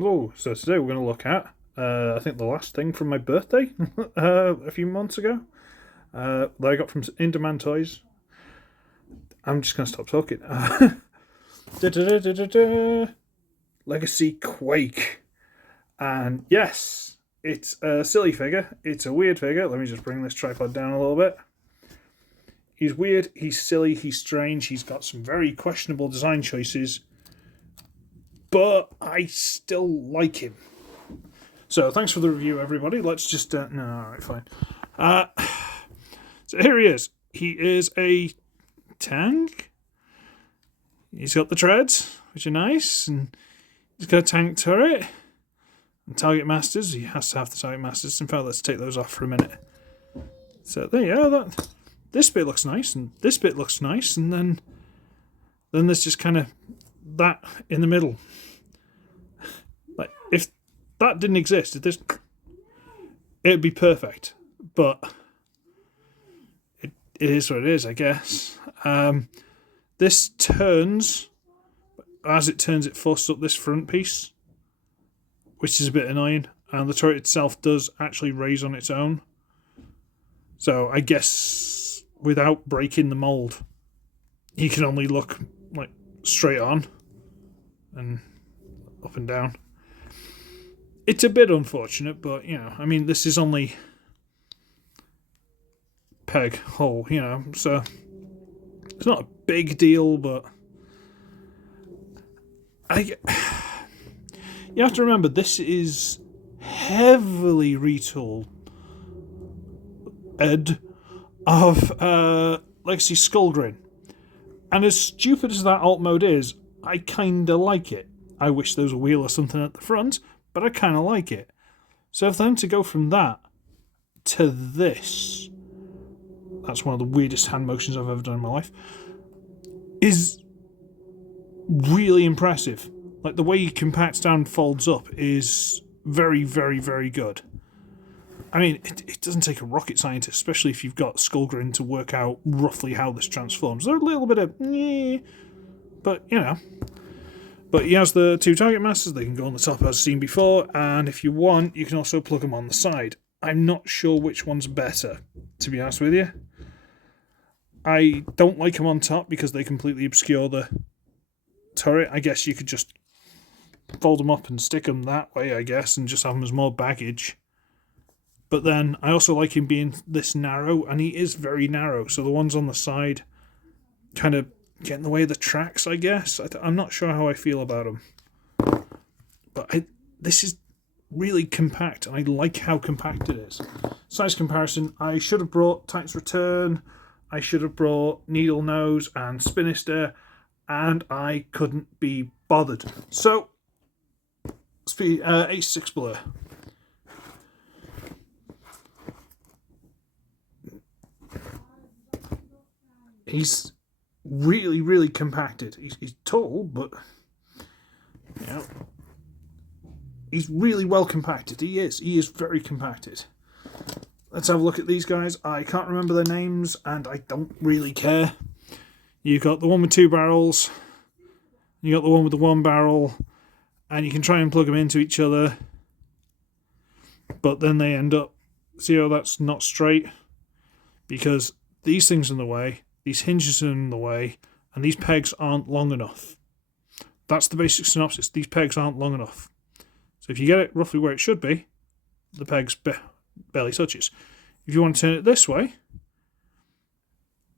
Oh, so today we're going to look at, I think the last thing from my birthday a few months ago that I got from In-Demand Toys. I'm just going to stop talking. Legacy Quake. And yes, it's a silly figure. It's a weird figure. Let me just bring this tripod down a little bit. He's weird, he's silly, he's strange, he's got some very questionable design choices, but I still like him. So thanks for the review, everybody. Let's just no, all right, fine. So here he is. He is a tank. He's got the treads, which are nice, and he's got a tank turret and target masters. He has to have the target masters. In fact, let's take those off for a minute. So there you go. This bit looks nice, and this bit looks nice, and then there's just kind of that in the middle. Like if that didn't exist, it'd be perfect. But it is what it is, I guess. This turns. As it turns, it forces up this front piece, which is a bit annoying. And the turret itself does actually raise on its own. So I guess without breaking the mold, he can only look like straight on and up and down. It's a bit unfortunate, but I mean, this is only peg hole, so it's not a big deal, but you have to remember this is heavily retooled of Legacy Skullgrin. And as stupid as that alt mode is, I kinda like it. I wish there was a wheel or something at the front, but I kinda like it. So for them to go from that to this, that's one of the weirdest hand motions I've ever done in my life, is really impressive. Like the way he compacts down and folds up is very, very, very good. I mean, it doesn't take a rocket scientist, especially if you've got Skullgrin, to work out roughly how this transforms. There's a little bit of but But he has the two target masters. They can go on the top as seen before, and if you want, you can also plug them on the side. I'm not sure which one's better, to be honest with you. I don't like them on top because they completely obscure the turret. I guess you could just fold them up and stick them that way, I guess, and just have them as more baggage. But then I also like him being this narrow, and he is very narrow, so the ones on the side kind of get in the way of the tracks, I guess. I'm not sure how I feel about him. But this is really compact, and I like how compact it is. Size comparison, I should have brought Titan's Return, I should have brought Needle Nose and Spinister, and I couldn't be bothered. So, H6 Blur. He's really, really compacted. He's tall, but he's really well compacted. He is very compacted. Let's have a look at these guys. I can't remember their names, and I don't really care. You got the one with two barrels, you got the one with the one barrel, and you can try and plug them into each other, but then they end up. See how that's not straight? Because these things are in the way. These hinges are in the way, and these pegs aren't long enough. That's the basic synopsis. These pegs aren't long enough. So if you get it roughly where it should be, the pegs barely touches. If you want to turn it this way,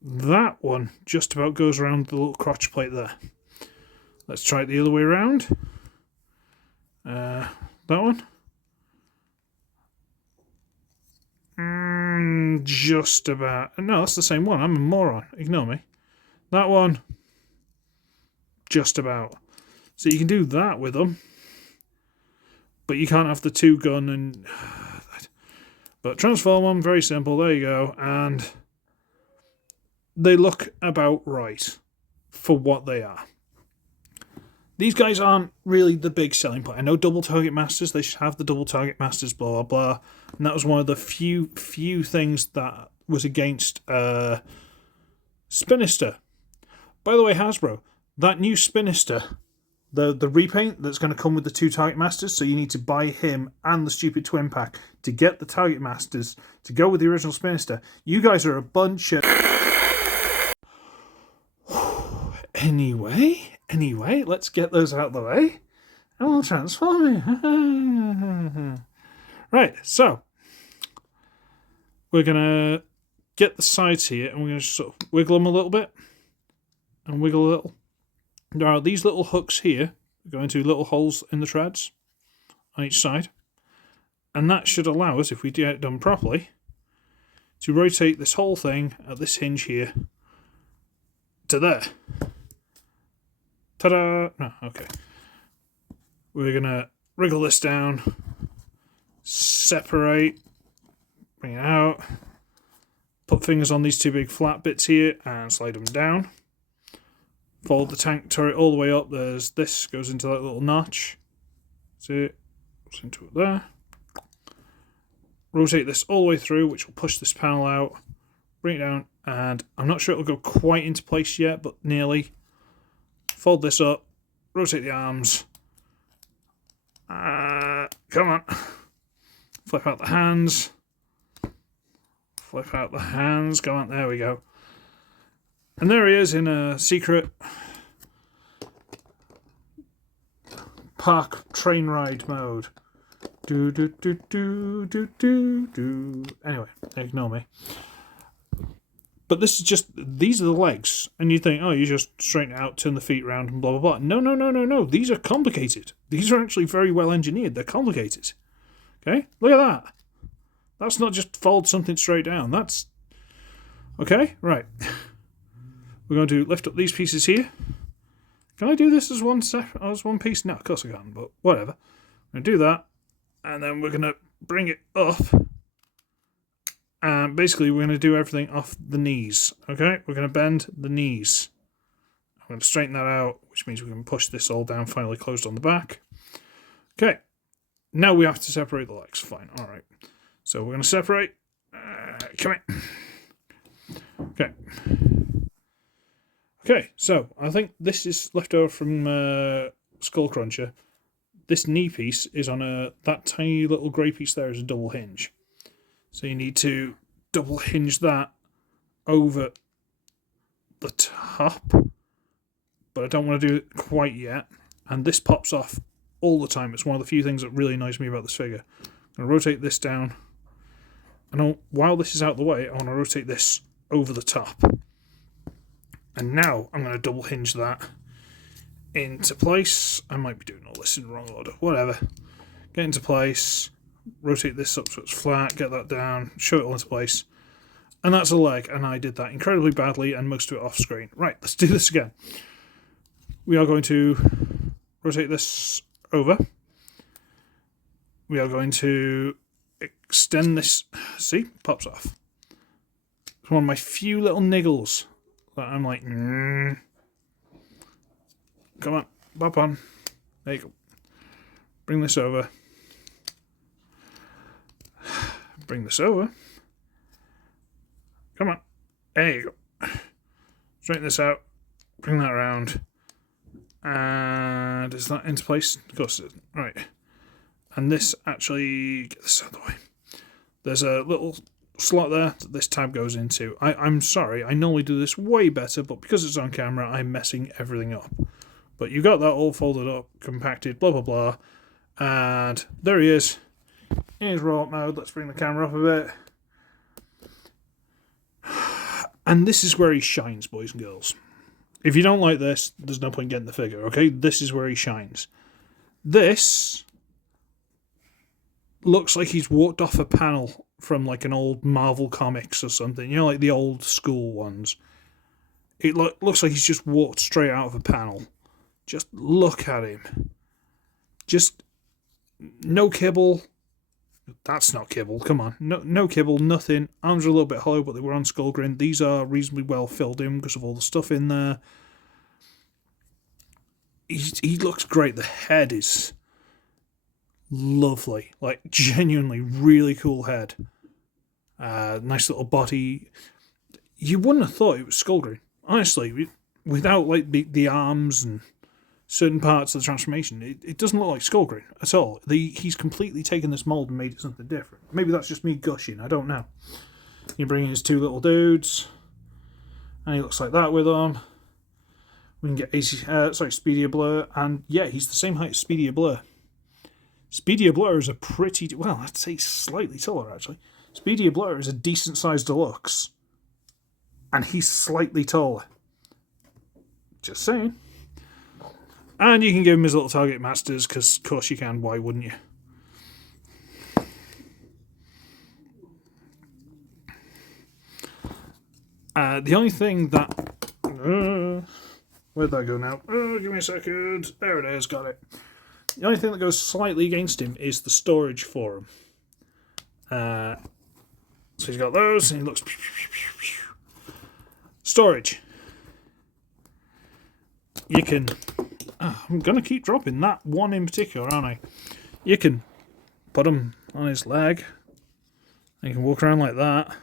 that one just about goes around the little crotch plate there. Let's try it the other way around. That one. Just about. No, that's the same one. I'm a moron. Ignore me. That one. Just about. So you can do that with them. But you can't have the two gun and... But transform them, very simple. There you go. And they look about right for what they are. These guys aren't really the big selling point. I know double target masters, they should have the double target masters, blah, blah, blah. And that was one of the few things that was against Spinister. By the way, Hasbro, that new Spinister the repaint that's going to come with the 2 Target Masters, so you need to buy him and the stupid twin pack to get the Target Masters to go with the original Spinster. You guys are a bunch of... Anyway, let's get those out of the way, and we'll transform it. Right, so we're going to get the sides here, and we're going to sort of wiggle them a little bit, and wiggle a little. Now, these little hooks here go into little holes in the treads on each side, and that should allow us, if we get it done properly, to rotate this whole thing at this hinge here to there. Ta-da! No, okay. We're going to wriggle this down, separate, bring it out, put fingers on these 2 big flat bits here and slide them down. Fold the tank turret all the way up. There's this, goes into that little notch. See it? Goes into it there. Rotate this all the way through, which will push this panel out. Bring it down, and I'm not sure it'll go quite into place yet, but nearly. Fold this up, rotate the arms. Come on. Flip out the hands. Flip out the hands. Come on, there we go. And there he is in a secret park train ride mode. Do do do do do do do. Anyway, ignore me. But this is just, these are the legs. And you think, oh, you just straighten it out, turn the feet around, and blah, blah, blah. No. These are complicated. These are actually very well engineered. They're complicated. Okay? Look at that. That's not just fold something straight down. That's... Okay? Right. We're going to lift up these pieces here. Can I do this as one piece? No, of course I can't, but whatever. I'm going to do that. And then we're going to bring it up. And basically, we're going to do everything off the knees. Okay? We're going to bend the knees. I'm going to straighten that out, which means we can push this all down, finally closed on the back. Okay. Now we have to separate the legs. Fine. All right. So we're going to separate. Come in. Okay. Okay, so I think this is left over from Skull Cruncher. This knee piece is on that tiny little grey piece there is a double hinge. So you need to double hinge that over the top. But I don't want to do it quite yet. And this pops off all the time. It's one of the few things that really annoys me about this figure. I'm going to rotate this down. And while this is out of the way, I want to rotate this over the top. And now I'm going to double hinge that into place. I might be doing all this in the wrong order. Whatever. Get into place. Rotate this up so it's flat. Get that down. Show it all into place. And that's a leg. And I did that incredibly badly and most of it off screen. Right, let's do this again. We are going to rotate this over. We are going to extend this. See? Pops off. It's one of my few little niggles that I'm like, Come on, bop on. There you go. Bring this over. Bring this over. Come on. There you go. Straighten this out. Bring that around. And is that into place? Of course it isn't. Right. And this actually, get this out of the way. There's a little slot there that this tab goes into. I'm sorry, I normally do this way better, but because it's on camera, I'm messing everything up. But you got that all folded up, compacted, blah, blah, blah. And there he is. In his roll-up mode. Let's bring the camera up a bit. And this is where he shines, boys and girls. If you don't like this, there's no point getting the figure, okay? This is where he shines. This looks like he's walked off a panel from like an old Marvel comics or something. You know, like the old school ones. It looks like he's just walked straight out of a panel. Just look at him. Just no kibble. That's not kibble. Come on. No kibble, nothing. Arms are a little bit hollow, but they were on Skullgrin. These are reasonably well filled in because of all the stuff in there. He looks great. The head is lovely. Like, genuinely really cool head. Nice little body. You wouldn't have thought it was Skullgrin. Honestly, without like the arms and certain parts of the transformation, it doesn't look like Skullgrin at all. He's completely taken this mold and made it something different. Maybe that's just me gushing, I don't know. You bring in his two little dudes, and he looks like that with them. We can get Speedier Blur, and yeah, he's the same height as Speedier Blur. Speedier Blur is a pretty, well, I'd say slightly taller actually. Speedier Blur is a decent sized deluxe, and he's slightly taller. Just saying. And you can give him his little target masters, because of course you can, why wouldn't you? The only thing that... where'd that go now? Oh, give me a second. There it is, got it. The only thing that goes slightly against him is the storage for him. So he's got those, and he looks... Storage. You can... I'm going to keep dropping that one in particular, aren't I? You can put him on his leg. And you can walk around like that.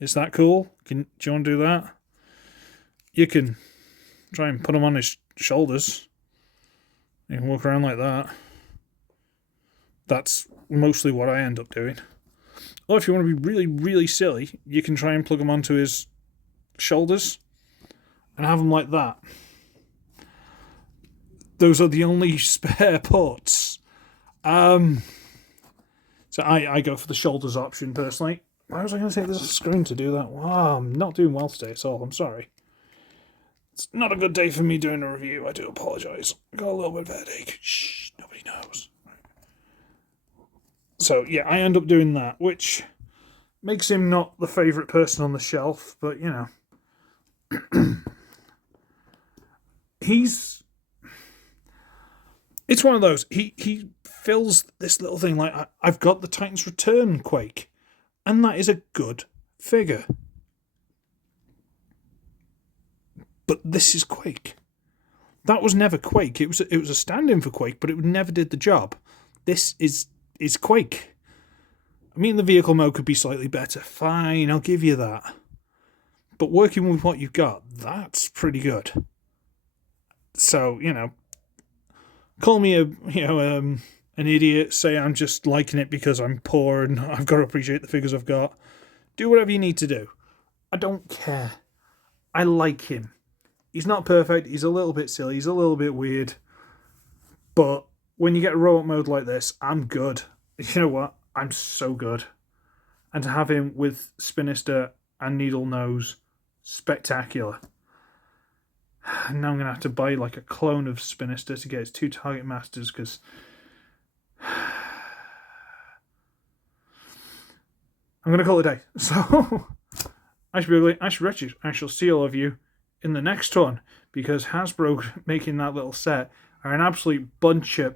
Is that cool? Do you want to do that? You can try and put him on his shoulders. You can walk around like that. That's mostly what I end up doing. Or if you want to be really, really silly, you can try and plug him onto his shoulders and have him like that. Those are the only spare ports. So I go for the shoulders option personally. Why was I going to say there's a screen to do that? Wow, I'm not doing well today at all. I'm sorry. It's not a good day for me doing a review. I do apologise. I got a little bit of a headache. Shh, nobody knows. So yeah, I end up doing that, which makes him not the favourite person on the shelf, but you know. It's one of those. He fills this little thing like, I've got the Titans Return Quake, and that is a good figure. But this is Quake. That was never Quake. It was a stand-in for Quake, but it never did the job. This is Quake. I mean, the vehicle mode could be slightly better. Fine, I'll give you that. But working with what you've got, that's pretty good. So, you know, call me an idiot, say I'm just liking it because I'm poor and I've got to appreciate the figures I've got. Do whatever you need to do. I don't care. I like him. He's not perfect, he's a little bit silly, he's a little bit weird. But when you get a robot mode like this, I'm good. You know what? I'm so good. And to have him with Spinister and Needle Nose, spectacular. Now I'm going to have to buy like a clone of Spinister to get his two target masters, because I'm going to call it a day. So I should be ugly, I should wretched. I shall see all of you in the next one, because Hasbro making that little set are an absolute bunch of